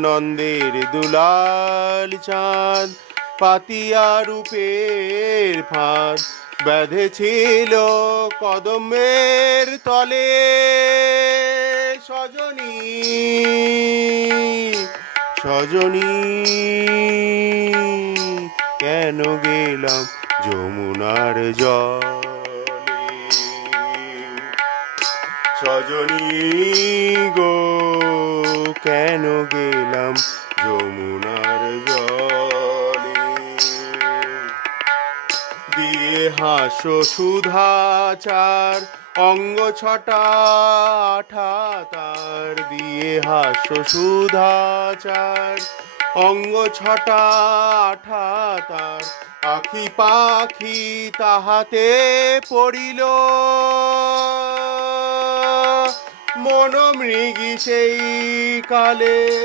নন্দের দুলাল চাঁদ পাতিয়া রূপের ফাঁদ বেঁধেছিল কদমের তলে। সজনী সজনী কেন গেলাম যমুনার জলে। সজনী গো কেন গেলাম যমুনার জলে। দিয়ে হাসো সুধাচার অঙ্গ ছটা আঠা তার। দিয়ে হাসো সুধাচার অঙ্গ ছটা আঠা তার। আখি পাখি তাহাতে পড়িল মনোমৃগী সেই কালে।